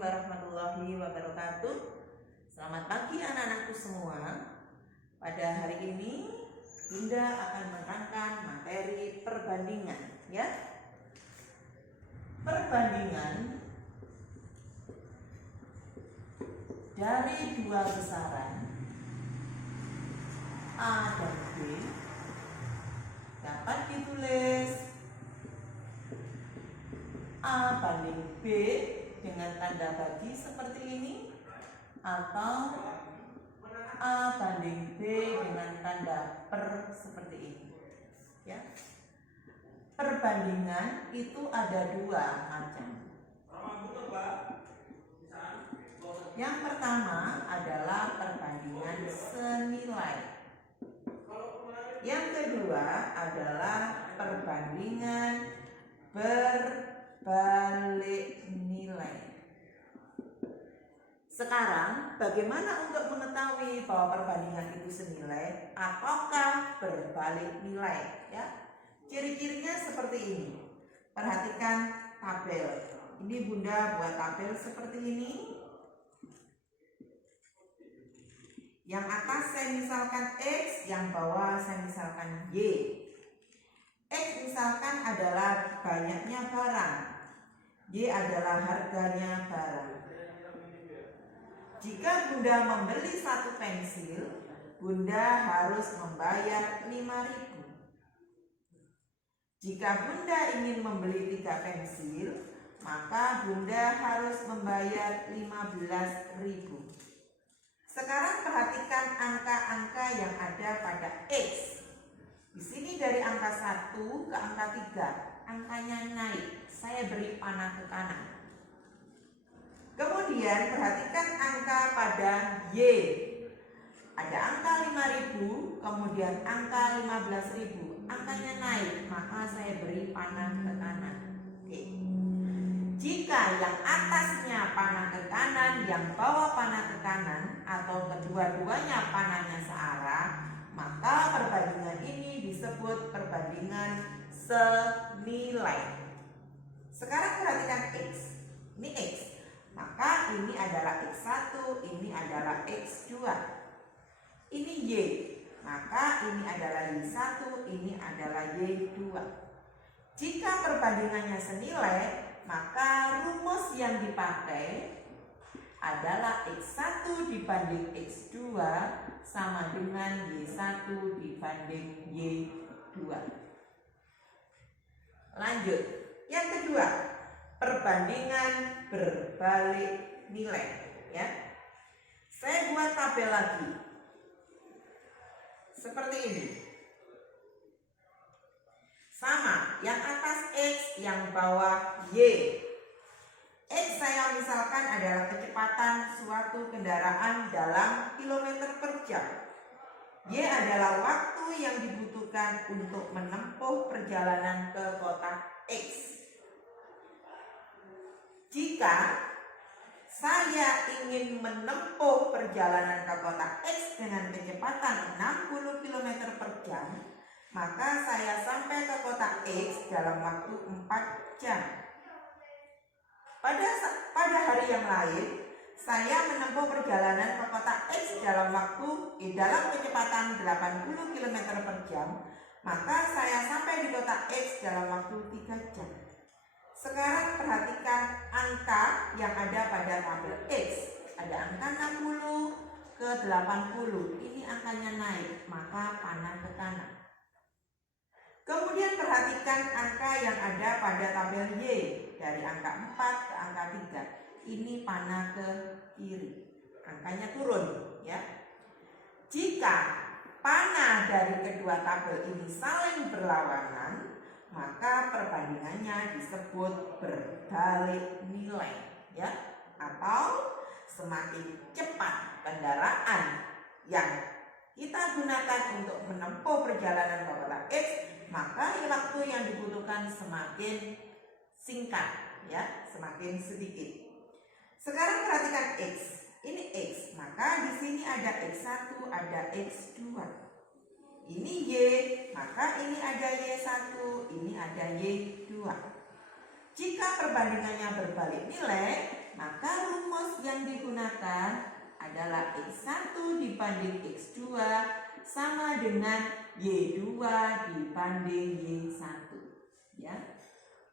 warahmatullahi wabarakatuh. Selamat pagi anak-anakku semua. Pada hari ini Bunda akan menerangkan materi perbandingan, ya. Perbandingan dari dua besaran A dan B dapat ditulis A banding B dengan tanda bagi seperti ini, atau A banding B dengan tanda per seperti ini, ya. Perbandingan itu ada dua macam. Yang pertama adalah perbandingan senilai. Yang kedua adalah perbandingan berbalik nilai. Sekarang bagaimana untuk mengetahui bahwa perbandingan itu senilai ataukah berbalik nilai, ya? Ciri-cirinya seperti ini. Perhatikan tabel. Ini Bunda buat tabel seperti ini. Yang atas saya misalkan X, yang bawah saya misalkan Y. X misalkan adalah banyaknya barang, Y adalah harganya barang. Jika Bunda membeli satu pensil, Bunda harus membayar 5.000. Jika Bunda ingin membeli 3 pensil, maka Bunda harus membayar 15.000. Sekarang perhatikan angka-angka yang ada pada X. Di sini dari angka 1 ke angka 3, angkanya naik. Saya beri panah ke kanan. Kemudian perhatikan angka pada Y. Ada angka 5.000, kemudian angka 15.000. Angkanya naik, maka saya beri panah ke kanan. Oke. Jika yang atasnya panah ke kanan, yang bawah panah ke kanan, atau kedua-duanya panahnya searah, maka perbandingan ini disebut perbandingan senilai. Sekarang perhatikan X. Ini X. Maka ini adalah X1, ini adalah X2. Ini Y. Maka ini adalah Y1, ini adalah Y2. Jika perbandingannya senilai, maka rumus yang dipakai adalah X1 dibanding X2 sama dengan Y1 dibanding Y2. Lanjut. Yang kedua, perbandingan berbalik nilai, ya. Saya buat tabel lagi. Seperti ini. Sama, yang atas X, yang bawah Y. X saya misalkan adalah kecepatan suatu kendaraan dalam kilometer per jam. Y adalah waktu yang dibutuhkan untuk menempuh perjalanan ke kota X. Jika saya ingin menempuh perjalanan ke kota X dengan kecepatan 60 km per jam, maka saya sampai ke kota X dalam waktu 4 jam. Pada hari yang lain, saya menempuh perjalanan ke kota X dalam kecepatan 80 km per jam, maka saya sampai di kota X dalam waktu 3 jam. Sekarang perhatikan angka yang ada pada tabel X. Ada angka 60 ke 80. Ini angkanya naik, maka panah ke kanan. Kemudian perhatikan angka yang ada pada tabel Y. Dari angka 4 ke angka 3. Ini panah ke kiri. Angkanya turun, ya. Jika panah dari kedua tabel ini saling berlawanan, maka perbandingannya disebut berbalik nilai, ya. Atau semakin cepat kendaraan yang kita gunakan untuk menempuh perjalanan ke kota X, maka waktu yang dibutuhkan semakin singkat, ya, semakin sedikit. Sekarang perhatikan X. Ini X, maka di sini ada X1, ada X2. Ini Y, maka ini ada Y1, ini ada Y2. Jika perbandingannya berbalik nilai, maka gunakan adalah X1 dibanding X2 sama dengan Y2 dibanding Y1. Ya.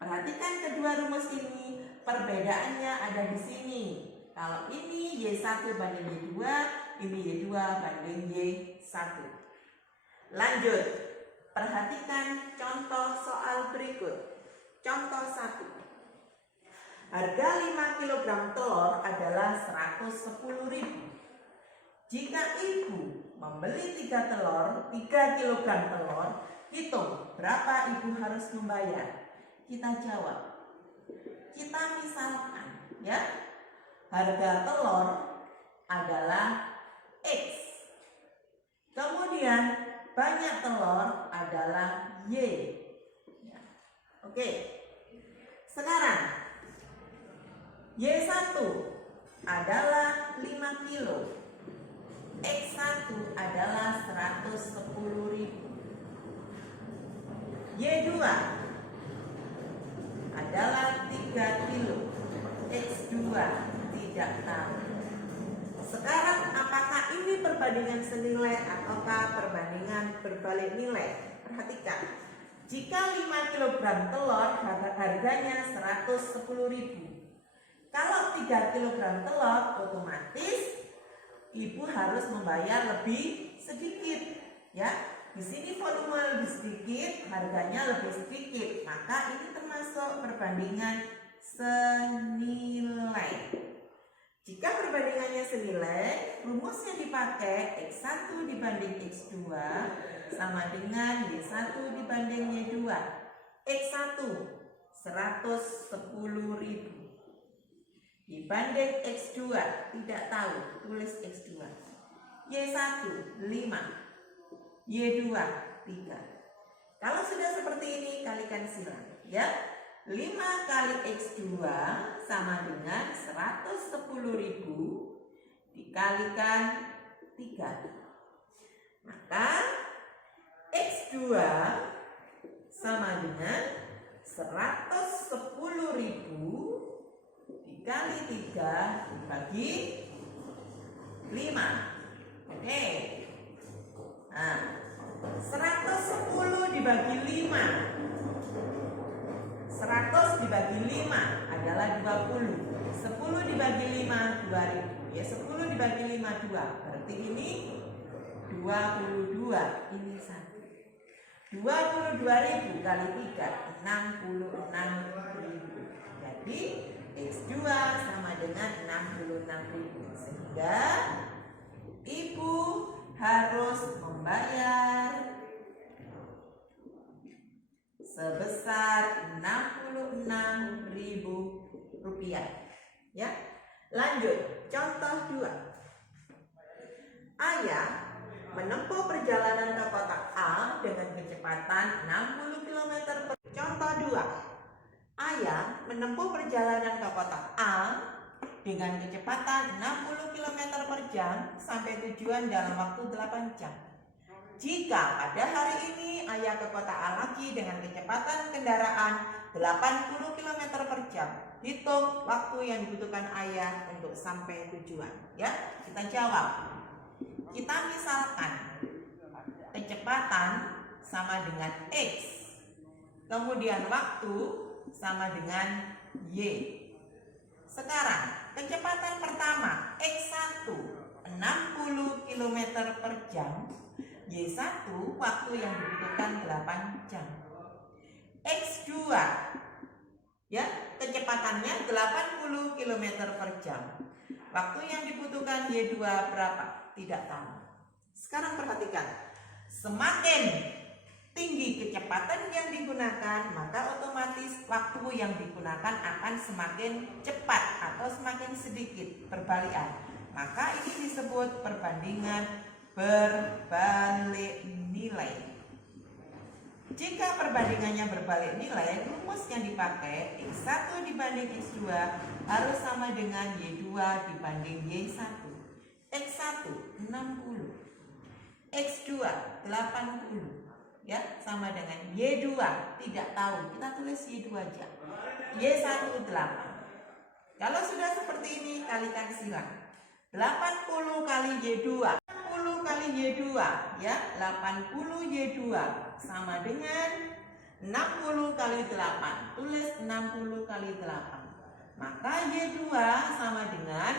Perhatikan kedua rumus ini, perbedaannya ada di sini. Kalau ini Y1 banding Y2, ini Y2 banding Y1. Lanjut, perhatikan contoh soal berikut. Contoh 1. Harga 5 kg telur adalah 110.000. Jika ibu membeli 3 kg telur, hitung berapa ibu harus membayar. Kita jawab. Kita misalkan, ya. Harga telur adalah X. Kemudian banyak telur adalah Y. Ya. Oke. Sekarang Y1 adalah 5 kilo. X1 adalah 110.000. Y2 adalah 3 kilo. X2 tidak tahu. Sekarang apakah ini perbandingan senilai ataukah perbandingan berbalik nilai? Perhatikan. Jika 5 kg telur harganya 110.000. Kalau 3 kg telur, otomatis ibu harus membayar lebih sedikit, ya. Di sini volume lebih sedikit, harganya lebih sedikit, maka ini termasuk perbandingan senilai. Jika perbandingannya senilai, rumus yang dipakai X1 dibanding X2 sama dengan Y1 dibanding Y2. X1 110.000 dibanding X2, tidak tahu, tulis X2. Y1 5, Y2 3. Kalau sudah seperti ini, kalikan silang, ya. 5 kali X2 sama dengan 110.000 dikalikan 3. Maka X2 sama dengan 110.000 dikali 3 dibagi 5. Oke. Nah, 110 dibagi 5. 100 dibagi 5 adalah 20. 10 dibagi 5 2000. Ya, 10 dibagi 5 2. Berarti ini 22. Ini 1. 22.000 kali 3 66.000. Jadi X2 sama dengan 66.000, sehingga ibu harus membayar sebesar 66.000 rupiah. Ya, lanjut contoh 2. Ayah menempuh perjalanan ke kota A dengan kecepatan 60 km per jam. Contoh 2. Ayah menempuh perjalanan ke kota A dengan kecepatan 60 km per jam sampai tujuan dalam waktu 8 jam. Jika pada hari ini ayah ke kota A lagi dengan kecepatan kendaraan 80 km per jam, hitung waktu yang dibutuhkan ayah untuk sampai tujuan. Ya, kita jawab. Kita misalkan kecepatan sama dengan X, kemudian waktu sama dengan Y. Sekarang kecepatan pertama X1 60 km per jam, Y1 waktu yang dibutuhkan 8 jam. X2 ya, kecepatannya 80 km per jam. Waktu yang dibutuhkan Y2 berapa? Tidak tahu. Sekarang perhatikan. Semakin tinggi kecepatan yang digunakan, maka otomatis waktu yang digunakan akan semakin cepat atau semakin sedikit, berbalikan. Maka ini disebut perbandingan berbalik nilai. Jika perbandingannya berbalik nilai, rumus yang dipakai X1 dibanding X2 harus sama dengan Y2 dibanding Y1. X1 60, X2 80. Ya, sama dengan Y2 tidak tahu, kita tulis Y2 aja. Y1 8. Kalau sudah seperti ini, kalikan silang. 80 kali Y2. 80 kali Y2 ya. 80 Y2 sama dengan 60 kali 8. Tulis 60 kali 8. Maka Y2 sama dengan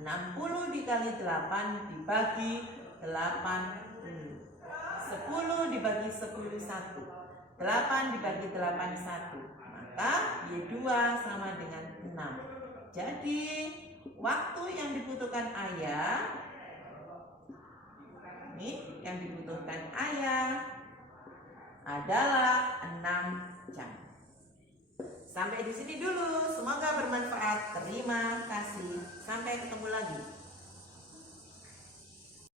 60 dikali 8 dibagi 80. 10 dibagi 10 1. 8 dibagi 8 1. Maka Y2 sama dengan 6. Jadi waktu yang dibutuhkan ayah, ini yang dibutuhkan ayah adalah 6 jam. Sampai di sini dulu. Semoga bermanfaat. Terima kasih. Sampai ketemu lagi.